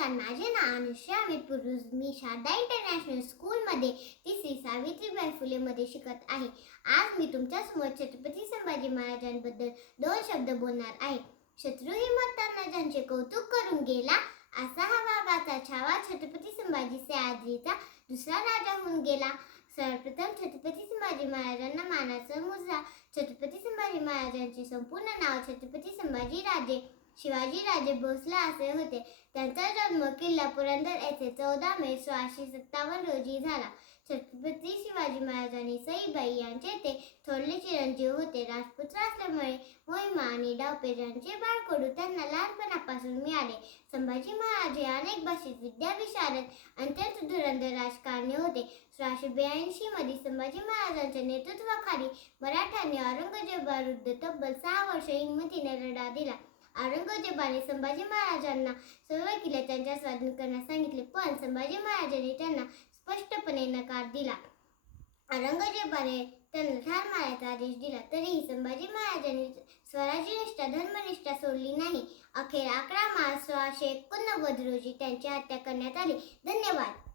नमस्कार, माझे नाव अनुश्री अमित पुरुष. मी शारदा इंटरनॅशनल स्कूलमध्ये तिसरी सावित्रीबाई फुलेमध्ये शिकत आहे. आज मी तुमच्यासमोर छत्रपती संभाजी महाराजांबद्दल 2 शब्द बोलणार आहे. शत्रू हिंमतताना ज्यांचे कौतुक करून गेला, असा हा वाघाचा छावा छत्रपती संभाजी सह्याद्रीचा दुसरा राजा होऊन गेला. सर्वप्रथम छत्रपती संभाजी महाराजांना मानाचा मुजरा. छत्रपती संभाजी महाराजांचे संपूर्ण नाव छत्रपती संभाजी राजे शिवाजी राजे भोसले असे होते. त्यांचा जन्म किल्ला पुरंदर येथे 14 मे 1657 रोजी झाला. छत्रपती शिवाजी महाराजांनी सईबाई यांचे ते थोरले चिरंजीव होते. राजपुत्र असल्यामुळे मोहिमा आणि डावपेचांचे बाळकडू त्यांना लहानपणापासून मिळाले. संभाजी महाराज हे अनेक भाषेत विद्याविशारद अत्यंत धुरंधर राजकारणी होते. 1682 मध्ये संभाजी महाराजांच्या नेतृत्वाखाली मराठ्यांनी औरंगजेबाविरुद्ध तब्बल 6 वर्षे हिंमतीने लढा दिला. औरंगजेबाने संभाजी महाराजांना सर्व किल्ले त्यांच्या स्वाधीन करण्यास सांगितले, पण संभाजी महाराजांनी त्यांना स्पष्टपणे नकार दिला. औरंगजेबाने त्यांना ठार मारण्याचा आदेश दिला, तरीही संभाजी महाराजांनी स्वराज्यनिष्ठा धर्मनिष्ठा सोडली नाही. अखेर 11 मार्च 1689 रोजी त्यांची हत्या करण्यात आली. धन्यवाद.